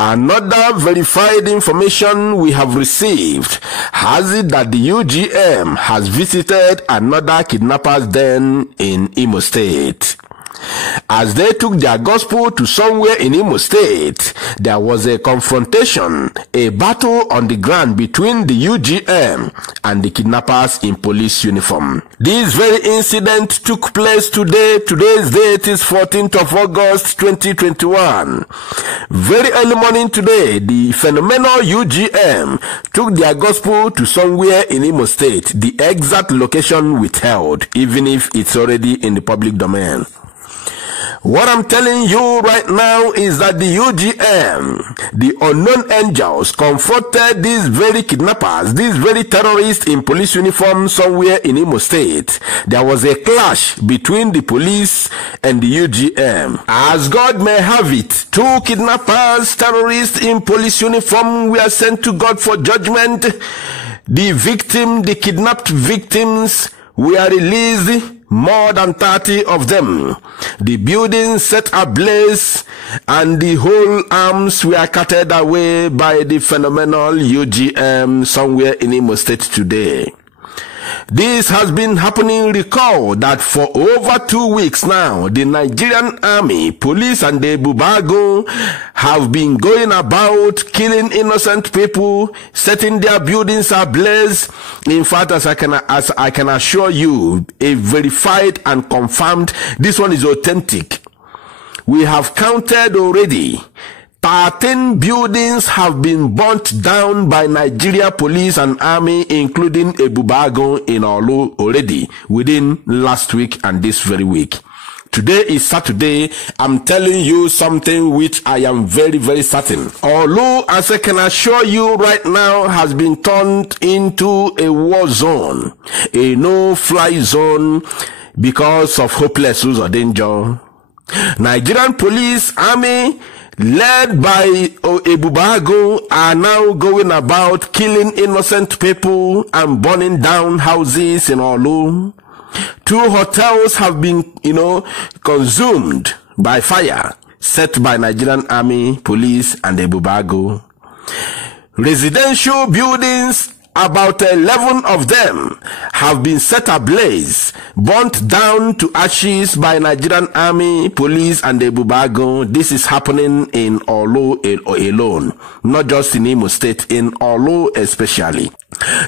Another verified information we have received has it that the UGM has visited another kidnapper's den in Imo State. As they took their gospel to somewhere in Imo State, there was a confrontation, a battle on the ground between the UGM and the kidnappers in police uniform. This very incident took place today. Today's date is 14th of August 2021. Very early morning today, the phenomenal UGM took their gospel to somewhere in Imo State, the exact location withheld, even if it's already in the public domain. What I'm telling you right now is that the UGM, the unknown angels, confronted these very kidnappers, these very terrorists in police uniform somewhere in Imo State. There was a clash between the police and the UGM. As God may have it, two kidnappers, terrorists in police uniform were sent to God for judgment. The kidnapped victims were released. More than 30 of them. The building set ablaze and the whole arms were carted away by the phenomenal UGM somewhere in Imo State today. This has been happening. Recall that for over 2 weeks now, the Nigerian army, police and the Bubago have been going about killing innocent people, setting their buildings ablaze. In fact, as I can assure you, a verified and confirmed, this one is authentic. We have counted already. 13 buildings have been burnt down by Nigeria police and army, including a Bubago in Olu already within last week and this very week. Today is Saturday. I'm telling you something which I am very, very certain. Olu, as I can assure you right now, has been turned into a war zone, a no-fly zone because of hopeless use or danger. Nigerian police, army, led by Ebubago, are now going about killing innocent people and burning down houses in Olu. 2 hotels have been, consumed by fire set by Nigerian army, police, and Ebubago. Residential buildings, about 11 of them, have been set ablaze, burnt down to ashes by Nigerian army, police, and the Bubago. This is happening in Olu alone, not just in Imo State, in Olu especially.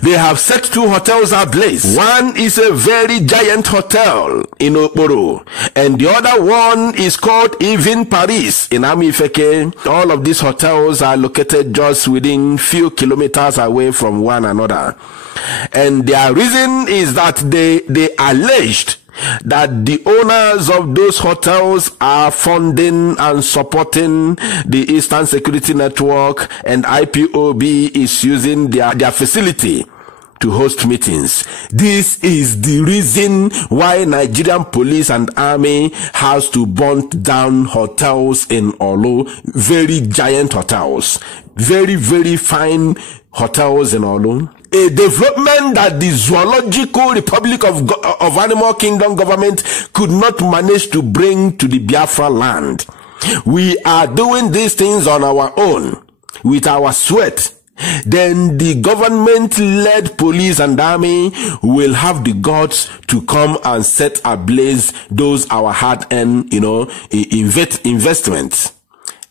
They have set 2 hotels ablaze. One is a very giant hotel in Okporo, and the other one is called Even Paris in Amifeke. All of these hotels are located just within few kilometers away from one another. And their reason is that they alleged that the owners of those hotels are funding and supporting the Eastern Security Network, and IPOB is using their facility to host meetings. This is the reason why Nigerian police and army has to burn down hotels in Olu, very giant hotels, very, very fine hotels in Olu. A development that the Zoological Republic of Animal Kingdom government could not manage to bring to the Biafra land. We are doing these things on our own, with our sweat. Then the government-led police and army will have the guts to come and set ablaze those our hard-earned, investments.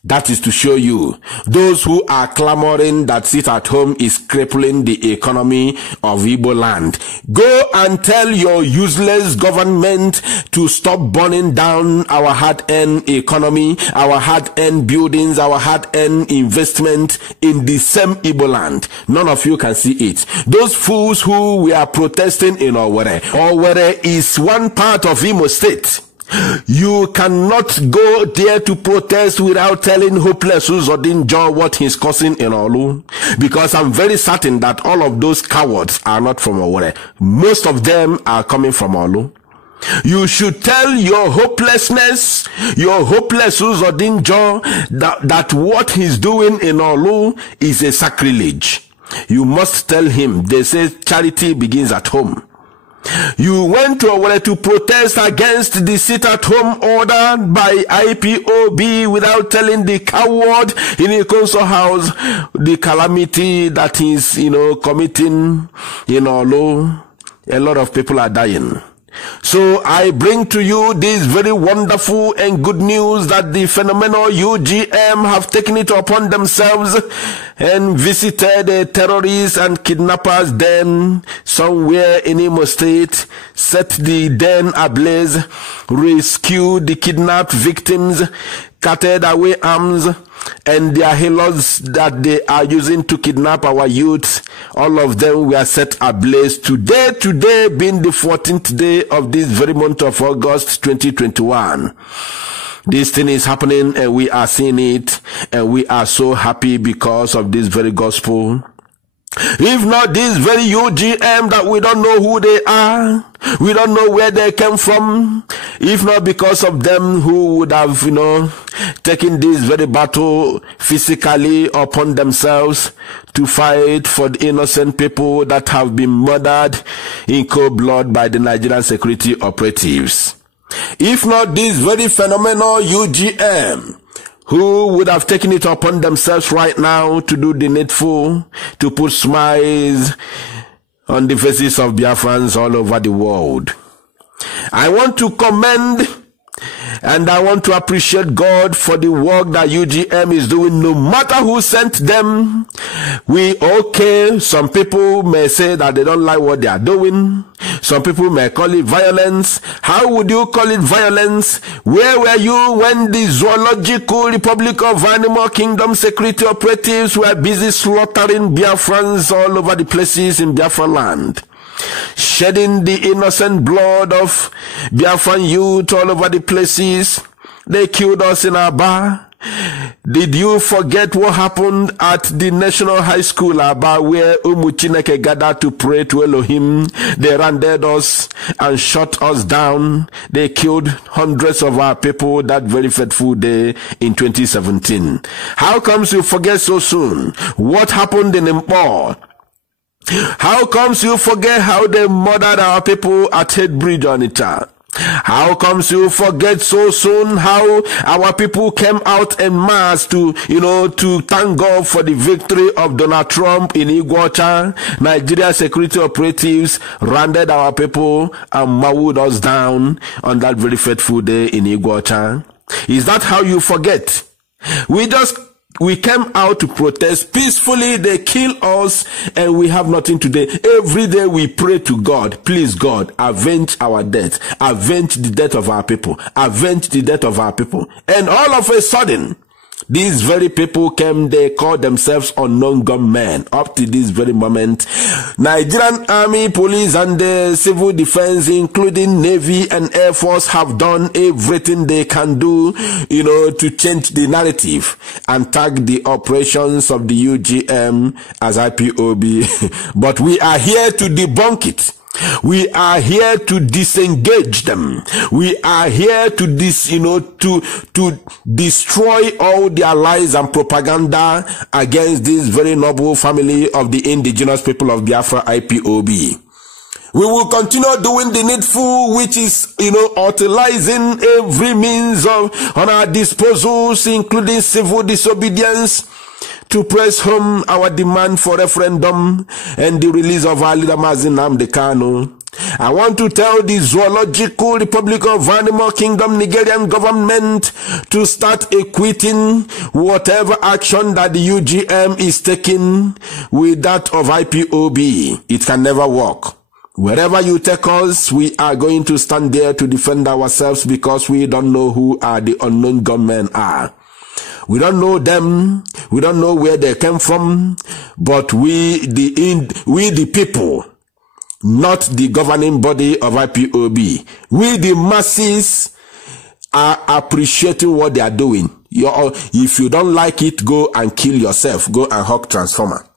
That is to show you, those who are clamoring that sit at home is crippling the economy of Igbo land. Go and tell your useless government to stop burning down our hard-earned economy, our hard-earned buildings, our hard-earned investment in the same Igbo land. None of you can see it. Those fools who were protesting in Owerri. Owerri is one part of Imo State. You cannot go there to protest without telling hopeless Uzodinjo what he's causing in Olu, because I'm very certain that all of those cowards are not from Owerri. Most of them are coming from Olu. You should tell your hopelessness, your hopeless Uzodinjo, that what he's doing in Olu is a sacrilege. You must tell him. They say charity begins at home. You went to Owerri to protest against the sit-at-home order by IPOB without telling the coward in the council house the calamity that is, committing in Olo. A lot of people are dying. So I bring to you this very wonderful and good news that the phenomenal UGM have taken it upon themselves and visited a terrorist and kidnappers den somewhere in Imo State, set the den ablaze, rescued the kidnapped victims, carted away arms and their halos that they are using to kidnap our youth. All of them were set ablaze today being the 14th day of this very month of August 2021. This thing is happening and we are seeing it, and we are so happy because of this very gospel. If not this very UGM that we don't know who they are, we don't know where they came from, if not because of them who would have, taken this very battle physically upon themselves to fight for the innocent people that have been murdered in cold blood by the Nigerian security operatives. If not this very phenomenal UGM, who would have taken it upon themselves right now to do the needful, to put smiles on the faces of Biafrans all over the world. I want to commend and I want to appreciate God for the work that UGM is doing, no matter who sent them. Some people may say that they don't like what they are doing. Some people may call it violence. How would you call it violence? Where were you when the Zoological Republic of Animal Kingdom security operatives were busy slaughtering Biafrans all over the places in Biafra land? Shedding the innocent blood of Biafran youth all over the places. They killed us in Aba. Did you forget what happened at the National High School Aba, where Chineke gathered to pray to Elohim? They rounded us and shot us down. They killed hundreds of our people that very fateful day in 2017. How comes you forget so soon? What happened in Mpo? How comes you forget how they murdered our people at Head Bridge on Onitsha? How comes you forget so soon how our people came out en masse to thank God for the victory of Donald Trump in Iguacha? Nigeria security operatives rounded our people and mowed us down on that very fateful day in Iguacha. Is that how you forget? We came out to protest peacefully. They kill us and we have nothing today. Every day we pray to God, please God, avenge our death. Avenge the death of our people. Avenge the death of our people. And all of a sudden, these very people came, they called themselves unknown gunmen. Up to this very moment, Nigerian Army, Police and the Civil Defense, including Navy and Air Force, have done everything they can do, to change the narrative and tag the operations of the UGM as IPOB. But we are here to debunk it. We are here to disengage them. We are here to destroy all their lies and propaganda against this very noble family of the indigenous people of Biafra, IPOB. We will continue doing the needful, which is, utilizing every means on our disposals, including civil disobedience, to press home our demand for referendum and the release of our leader Mazi Nnamdi Kanu. I want to tell the Zoological Republic of Animal Kingdom Nigerian government to start equating whatever action that the UGM is taking with that of IPOB. It can never work. Wherever you take us, we are going to stand there to defend ourselves because we don't know who are the unknown gunmen are. We don't know them. We don't know where they came from. But we the people, not the governing body of IPOB, we the masses are appreciating what they are doing. If you don't like it, go and kill yourself. Go and hug transformer.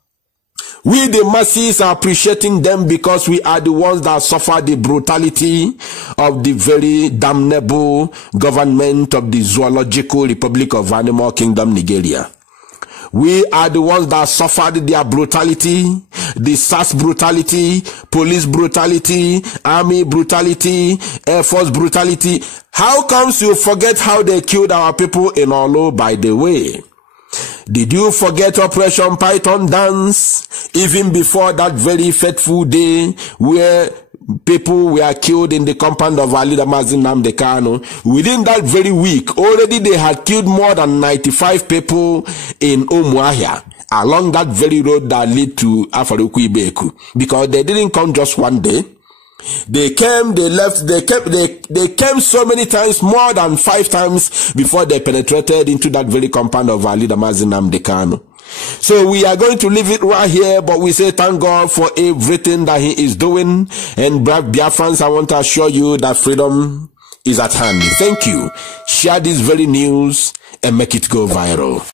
We the masses are appreciating them because we are the ones that suffer the brutality of the very damnable government of the Zoological Republic of Animal Kingdom Nigeria. We are the ones that suffered their brutality, the SAS brutality, police brutality, army brutality, Air Force brutality. How comes you forget how they killed our people in Olo, by the way? Did you forget Operation Python Dance? Even before that very fateful day where people were killed in the compound of our leader Mazi Nnamdi Kanu, within that very week, already they had killed more than 95 people in Umuahia, along that very road that lead to Afaruku Ibeku, because they didn't come just one day. They came, they left, they came so many times, more than 5 times before they penetrated into that very compound of our leader Mazi Nnamdi Kanu. So we are going to leave it right here, but we say thank God for everything that he is doing. And brave Biafrans, I want to assure you that freedom is at hand. Thank you. Share this very news and make it go viral.